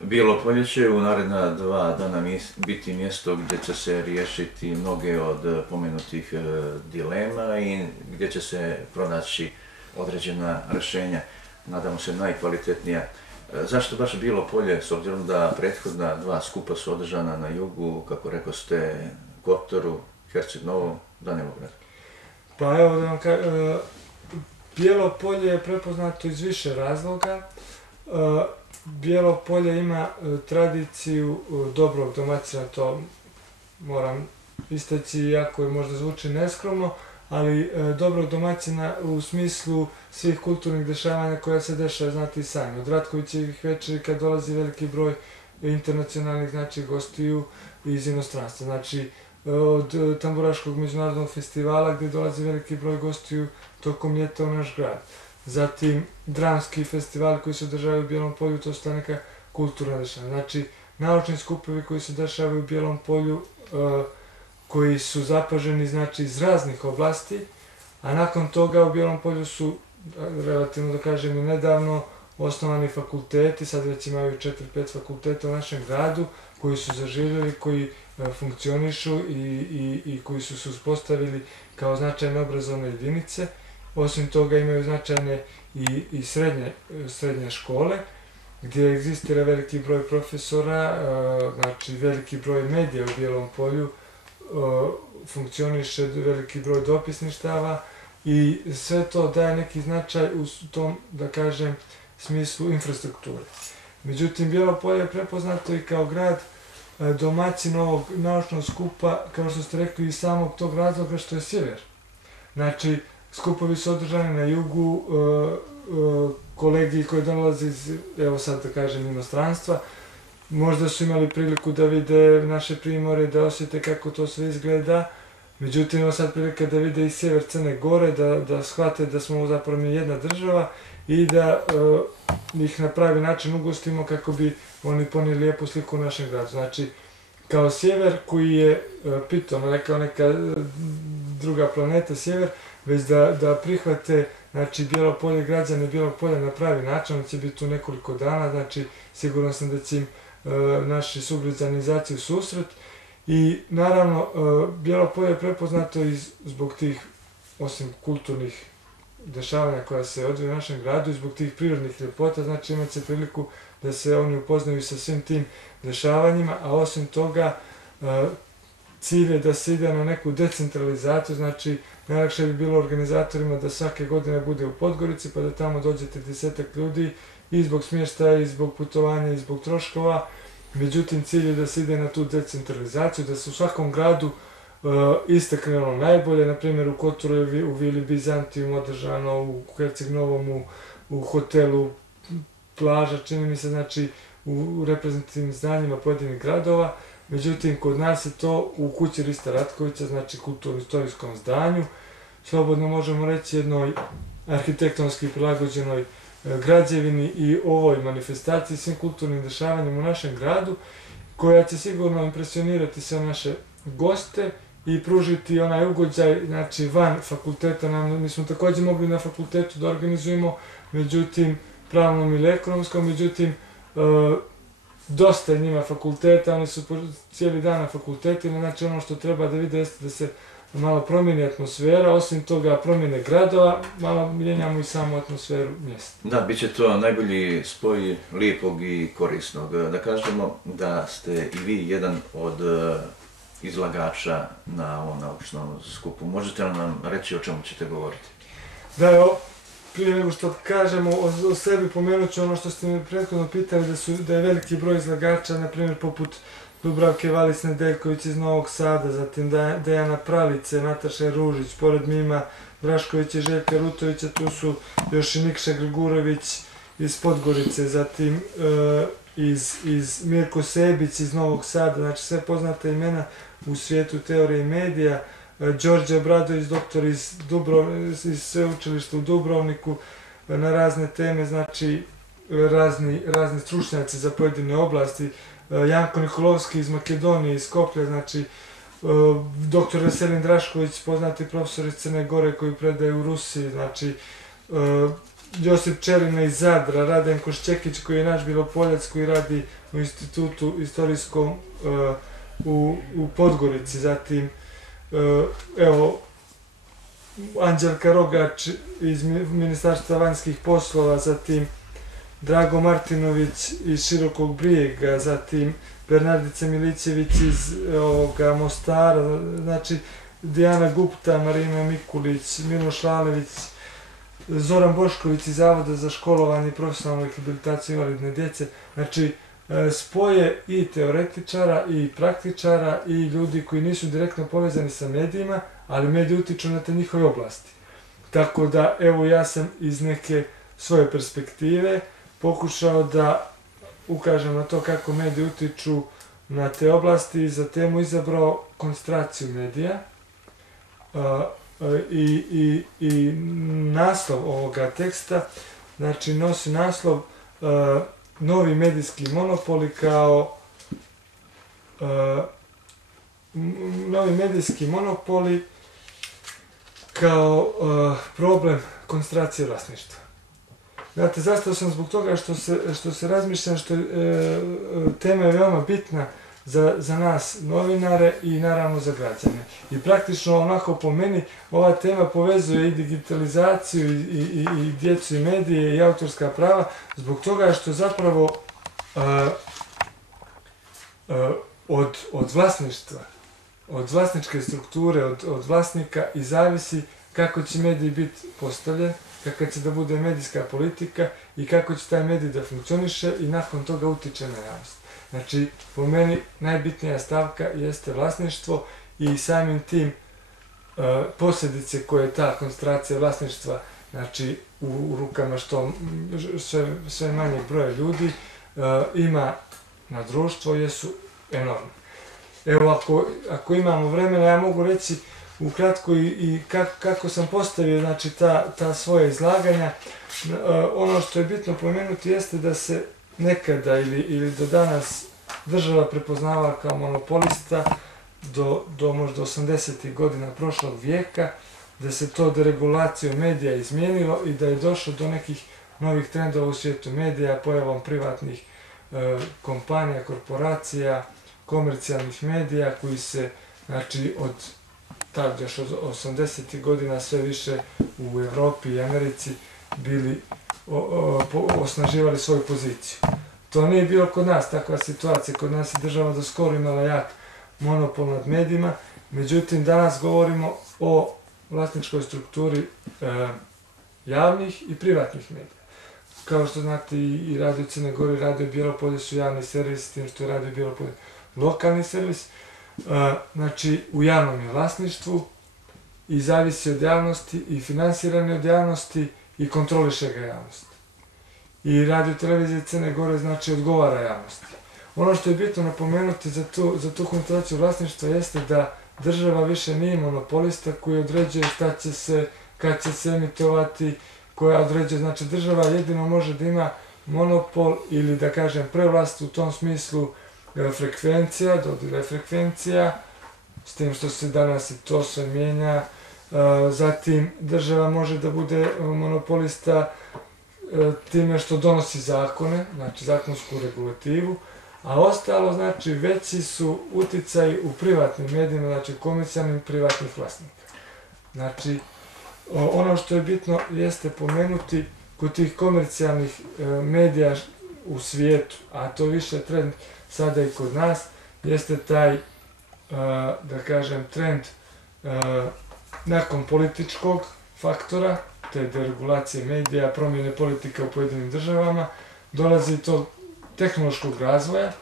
Bijelo polje će u naredna 2 dana biti mjesto gdje će se riješiti mnoge od pomenutih dilema i gdje će se pronaći određena rješenja, nadamo se najkvalitetnija. Zašto baš Bijelo polje, s obzirom da prethodna 2 skupa su održana na jugu, kako rekao ste, Kotoru, Herceg Novom, Danilogradu? Pa evo da vam Bijelo polje je prepoznato iz više razloga. Bijelo polje ima tradiciju dobrog domaćina, to moram istaći, iako je možda zvuči neskromno, ali dobrog domaćina u smislu svih kulturnih dešavanja koja se dešava, znate i sami. Od Ratkovićevih večeri kad dolazi veliki broj internacionalnih, znači, gostiju iz inostranstva. Znači, od Tamburaškog međunarodnog festivala gdje dolazi veliki broj gostiju tokom ljeta u naš grad. Zatim, dramski festival koji se održavaju u Bijelom polju, to su ta neka kulturna dešavanja. Znači, naučni skupovi koji se dešavaju u Bijelom polju, koji su zapaženi, znači, iz raznih oblasti, a nakon toga u Bijelom polju su, relativno da kažem i nedavno, osnovani fakulteti, sad već imaju 4-5 fakulteta u našem gradu, koji su zaživjeli, koji funkcionišu i koji su se uspostavili kao značajne obrazovne jedinice. Osim toga imaju značajne i srednje škole, gdje egzistira veliki broj profesora, znači veliki broj medija u Bijelom polju, funkcioniše veliki broj dopisništava i sve to daje neki značaj u tom, da kažem, smislu infrastrukture. Međutim, Bijelo polje je prepoznato i kao grad domaćin ovog naučnog skupa, kao što ste rekli, iz samog tog razloga što je sjever. Znači, skupovi su održani na jugu, kolegi koji dolaze iz, evo sad da kažem, inostranstva, možda su imali priliku da vide naše primorje, da osjete kako to sve izgleda. Međutim, evo sad prilika da vide i sjever Crne Gore, da shvate da smo zapravo jedna država i da ih na pravi način ugostimo kako bi oni ponijeli lijepu sliku u našem gradu. Znači, kao sjever koji je pitom, rekao neka druga planeta sjever, već da prihvate, znači, Bijelo polje, građane Bijelog polja na pravi način, on će biti tu nekoliko dana, znači, siguran sam da će im naši sugrađani izaći u susret. I naravno, Bijelo polje je prepoznato zbog tih, osim kulturnih dešavanja koja se odvija u našem gradu, i zbog tih prirodnih ljepota, znači imat će priliku da se oni upoznaju sa svim tim dešavanjima, a osim toga cilj je da se ide na neku decentralizaciju, znači najlakše bi bilo organizatorima da svake godine bude u Podgorici pa da tamo dođe 30 ljudi i zbog smještaja, i zbog putovanja, i zbog troškova. Međutim, cilj je da se ide na tu decentralizaciju, da se u svakom gradu istakne ono najbolje, na primjer u Kotoru je u Vili Bizantijum održano, u Herceg Novom, u hotelu Plaža, čini mi se, znači u reprezentativnim zdanjima pojedinih gradova. Međutim, kod nas je to u kući Rista Ratkovića, znači kulturno-istorijskom zdanju, slobodno možemo reći jednoj arhitektonski prilagođenoj građevini i ovoj manifestaciji, svim kulturnim dešavanjima u našem gradu, koja će sigurno impresionirati sve naše goste i pružiti onaj ugođaj, znači, van fakulteta. Mi smo također mogli na fakultetu da organizujemo, međutim, pravnom ili ekonomskom, međutim, dosta je njima fakulteta, oni su cijeli dan na fakultetima, znači ono što treba da vide jeste da se malo promijeni atmosfera, osim toga promjene gradova, malo mijenjamo i samu atmosferu mjesta. Da, bit će to najbolji spoj lijepog i korisnog. Da kažemo da ste i vi jedan od izlagača na ovom naučnom skupu. Možete li nam reći o čemu ćete govoriti? Da, evo, prije nego što kažemo o sebi, pomenut ću ono što ste mi prethodno pitali, da je veliki broj izlagača, na primjer poput Dubravke Valis Nedeljković iz Novog Sada, zatim Dejana Pravice, Nataše Ružić, pored Mima Draškovića i Željka Rutovića, tu su još i Nikša Grgurović iz Podgorice, zatim iz Mirko Sebić iz Novog Sada, znači sve poznate imena u svijetu teorije i medija, Đorđe Obradović, doktor iz sveučilišta u Dubrovniku, na razne teme, znači razni stručnjaci za pojedine oblasti, Janko Nikolovski iz Makedonije, iz Skoplja, znači doktor Veselin Drašković, poznati profesor iz Crne Gore koji predaje u Rusiji, znači Josip Čerina iz Zadra, Radenko Šćekić koji je naš Bilopoljac koji radi u institutu istorijskom u Podgorici, zatim evo Anđelka Rogač iz Ministarstva vanjskih poslova, zatim Drago Martinović iz Širokog Brijega, zatim Bernardica Milićević iz Mostara, znači Dijana Gupta, Marina Mikulić, Miloš Lalević, Zoran Bošković iz Zavoda za školovanje i profesionalnu rehabilitaciju invalidne djece. Znači, spoje i teoretičara i praktičara i ljudi koji nisu direktno povezani sa medijima, ali mediji utiču na te njihove oblasti. Tako da, evo, ja sam iz neke svoje perspektive pokušao da ukažem na to kako mediji utiču na te oblasti i za temu izabrao koncentraciju medija. I naslov ovoga teksta, znači nosi naslov Novi medijski monopoli kao problem koncentracije vlasništva. Znate, zastao sam zbog toga što se razmišljam, što tema je veoma bitna za nas novinare i naravno za građane. I praktično onako po meni ova tema povezuje i digitalizaciju i djecu i medije i autorska prava zbog toga što zapravo od vlasništva, od vlasničke strukture, od vlasnika i zavisi kako će medij biti postavljen, kakva će da bude medijska politika i kako će taj medij da funkcioniše i nakon toga utiče na javnost. Znači, po meni najbitnija stavka jeste vlasništvo i samim tim posljedice koje ta koncentracija vlasništva, znači u rukama što sve manjeg broja ljudi ima na društvo jesu enormne. Evo, ako imamo vremena, ja mogu reći ukratko i kako sam postavio znači, ta svoja izlaganja. Ono što je bitno pomenuti jeste da se nekada ili do danas država prepoznavala kao monopolista do možda 80. godina prošlog vijeka, da se to deregulacijom medija izmijenilo i da je došlo do nekih novih trendova u svijetu medija, pojavom privatnih kompanija, korporacija, komercijalnih medija koji se, znači, od tad još od 80. godina sve više u Evropi i Americi bili osnaživali svoju poziciju. To nije bilo kod nas takva situacija, kod nas je država do skoro imala jak monopol nad medijima, međutim danas govorimo o vlasničkoj strukturi javnih i privatnih medija. Kao što znate i Radio Crne Gore i Radio Bjelopolje su javni servis, s tim što je Radio Bjelopolje lokalni servis, znači u javnom je vlasništvu i zavisi od javnosti i finansirani od javnosti i kontroliše ga javnost. I Radio Televizija Crne Gore znači odgovara javnosti. Ono što je bitno napomenuti za tu koncentraciju vlasništva jeste da država više nije monopolista koji određuje šta će se, kad će se emitovati, koja određuje, znači država jedino može da ima monopol ili da kažem prevlast u tom smislu frekvencija, dodjele frekvencija, s tim što se danas i to sve mijenja. Zatim država može da bude monopolista time što donosi zakone, znači zakonsku regulativu, a ostalo znači veći su uticaji u privatnim medijima, znači komercijalnim privatnih vlasnika. Znači, ono što je bitno jeste pomenuti kod tih komercijalnih medija u svijetu, a to više trend sada i kod nas, jeste taj, da kažem, trend nakon političkog faktora, te deregulacije medija, promjene politike u pojedinim državama, dolazi to tehnološkog razvoja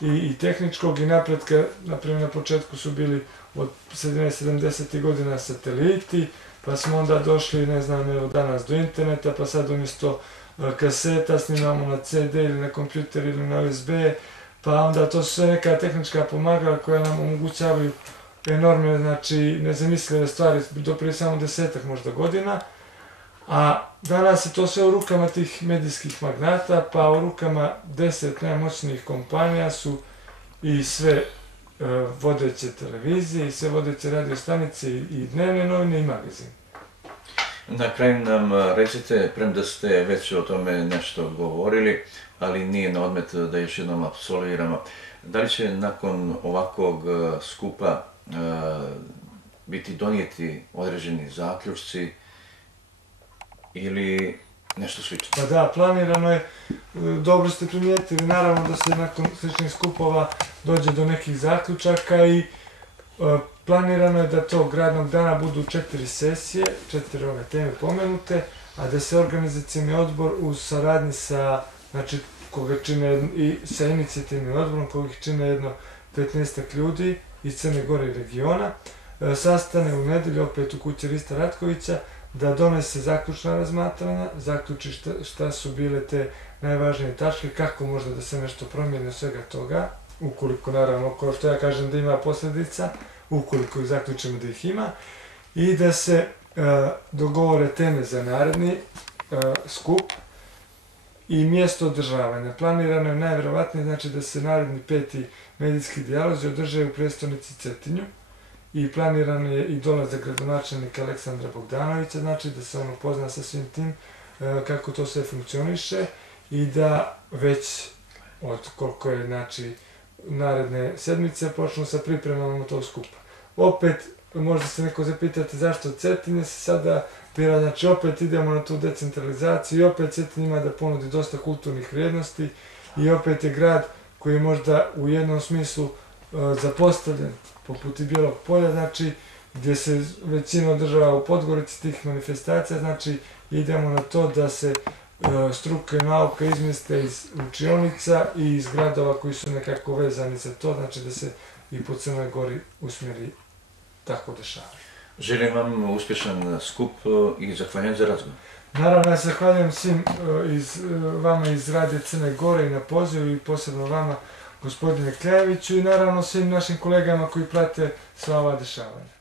i tehničkog i napretka. Naprimjer, na početku su bili od sredine 70. godina sateliti, pa smo onda došli, ne znam, evo danas do interneta, pa sad umjesto kaseta snimamo na CD ili na kompjuter ili na USB, pa onda to su sve neka tehnička pomagala koja nam omogućavaju enormne, znači nezamislive stvari do prije samo 10-ak možda godina, a danas je to sve u rukama tih medijskih magnata, pa u rukama 10 najmoćnijih kompanija su i sve vodeće televizije, i sve vodeće radio stanice, i dnevne novine i magazine. Na kraju nam recite, premda ste već o tome nešto govorili, ali nije na odmet da još jednom apsolviramo. Da li će nakon ovakvog skupa biti donijeti određeni zaključci ili nešto slično? Pa da, planirano je, dobro ste primijetili, naravno da se nakon sličnih skupova dođe do nekih zaključaka i planirano je da tog radnog dana budu 4 sesije, 4 ove teme pomenute, a da se organizacijni odbor u saradnji sa, znači, koga čine i sa inicijativnim odborom, koga čine jedno 15 ljudi iz Crne Gore i regiona, sastane u nedelju opet u kući Rista Ratkovića, da donese zaključna razmatranja, zaključi šta su bile te najvažnije tačke, kako možda da se nešto promijeni od svega toga, ukoliko naravno, kao što ja kažem, da ima posljedica, ukoliko ih zaključimo da ih ima, i da se dogovore teme za naredni skup i mjesto održavanja. Planirano je najvjerovatnije, znači, da se naredni 5. medijski dijalozi održe u prestonici Cetinju i planirano je i dolazak gradonačelnika Aleksandra Bogdanovića, znači da se on upozna sa svim tim kako to sve funkcioniše i da već od koliko je, znači, naredne sedmice počnu sa pripremama tog skupa. Opet, možda se neko zapitati zašto Cetinje se sada bira, znači opet idemo na tu decentralizaciju i opet Cetinje ima da ponudi dosta kulturnih vrijednosti i opet je grad koji je možda u jednom smislu zapostavljen, poput i Bijelog Polja, znači gdje se većina održava u Podgorici tih manifestacija, znači idemo na to da se struke i nauka izmjeste iz učionica i iz gradova koji su nekako vezani za to, znači da se i po Crnoj Gori usmjeri tako dešavanje. Želim vam uspješan skup i zahvaljujem za razgovor. Naravno, ja se zahvaljujem svim vama iz Radija Crne Gore i na pozivu i posebno vama, gospodine Kljajeviću, i naravno svim našim kolegama koji prate sva ova dešavanja.